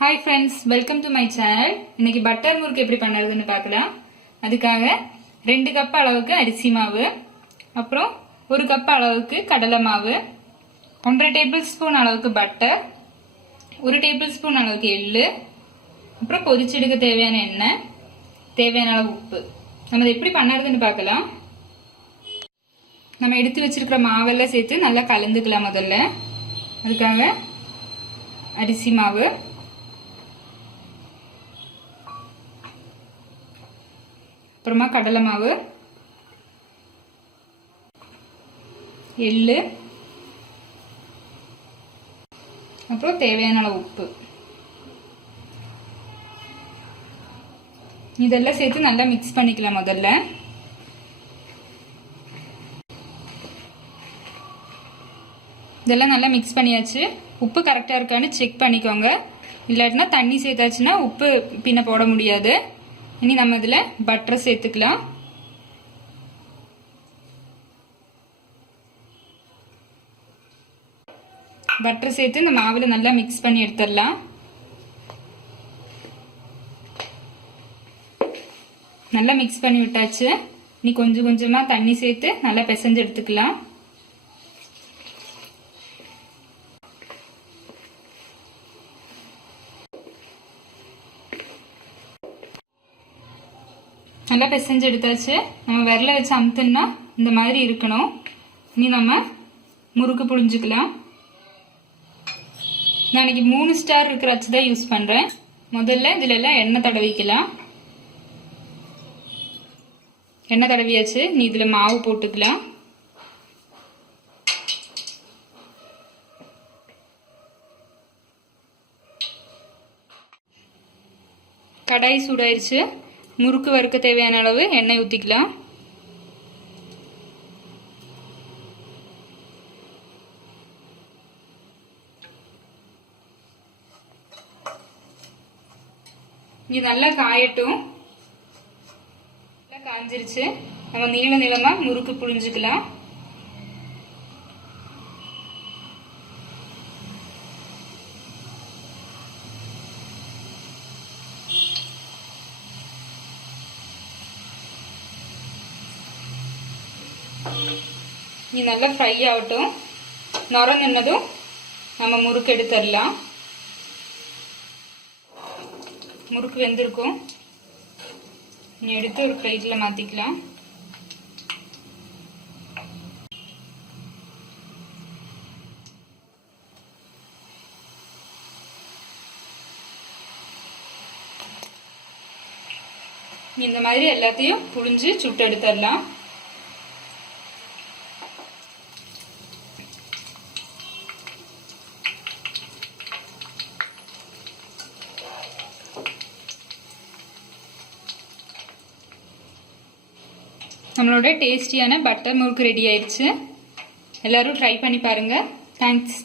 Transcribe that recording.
Hi friends, welcome to my channel. இன்னைக்கு butter முறுக்கு எப்படி பண்ணுறதுன்னு பார்க்கலாம். அதுக்காக 2 கப் அளவுக்கு அரிசி மாவு, அப்புறம் 1 கப் அளவுக்கு கடலை மாவு, 1.5 டேபிள் ஸ்பூன் அளவுக்கு பட்டர், 1 டேபிள் ஸ்பூன் அளவுக்கு எள்ளு, அப்புறம் பொரிச்செடுக்க தேவையான எண்ணெய், தேவையான அளவு உப்பு. நம்ம அதை எப்படி பண்ணுறதுன்னு பார்க்கலாம். நம்ம எடுத்து வச்சிருக்கிற மாவெல்லாம் சேர்த்து நல்லா கலந்துக்கலாம். முதல்ல அதுக்காக அரிசி மாவு, அப்புறமா கடலை மாவு, எள்ளு, அப்புறம் தேவையான அளவு உப்பு, இதெல்லாம் சேர்த்து நல்லா மிக்ஸ் பண்ணிக்கலாம். முதல்ல இதெல்லாம் நல்லா மிக்ஸ் பண்ணியாச்சு. உப்பு கரெக்டாக இருக்கான்னு செக் பண்ணிக்கோங்க. இல்லாட்டினா தண்ணி சேர்த்தாச்சுன்னா உப்பு பின்ன போட முடியாது. இனி நம்ம இதில் பட்டரை சேர்த்துக்கலாம். பட்டரை சேர்த்து இந்த மாவில் நல்லா மிக்ஸ் பண்ணி எடுத்துடலாம். நல்லா மிக்ஸ் பண்ணி விட்டாச்சு. இனி கொஞ்சம் கொஞ்சமாக தண்ணி சேர்த்து நல்லா பிசைஞ்சு எடுத்துக்கலாம். நல்லா பிசைஞ்சு எடுத்தாச்சு. நம்ம விரல வச்சு அமுத்துனா இந்த மாதிரி இருக்கணும். இனி நம்ம முறுக்கு புழிஞ்சுக்கலாம். நான் இன்னைக்கு 3 ஸ்டார் இருக்கிற அச்சு தான் யூஸ் பண்ணுறேன். முதல்ல இதில் எல்லாம் எண்ணெய் தடவிக்கலாம். எண்ணெய் தடவியாச்சு. நீ இதில் மாவு போட்டுக்கலாம். கடாய் சூடாயிருச்சு. முறுக்கு வறுக்க தேவையான அளவு எண்ணெய் ஊற்றிக்கலாம். இது நல்லா காயட்டும். நல்லா காஞ்சிருச்சு. நம்ம நீள நீளமா முறுக்கு புழிஞ்சுக்கலாம். இது நல்லா ஃப்ரை ஆகட்டும். நுர நின்னதும் நம்ம முறுக்கு எடுத்துடலாம். முறுக்கு வெந்திருக்கும். எடுத்து ஒரு பிளேட்டில் மாற்றிக்கலாம். இந்த மாதிரி எல்லாத்தையும் புழிஞ்சு சுட்டு எடுத்துடலாம். நம்மளோட டேஸ்டியான பட்டர் முறுக்கு ரெடி ஆயிடுச்சு. எல்லாரும் ட்ரை பண்ணி பாருங்க. தேங்க்ஸ்.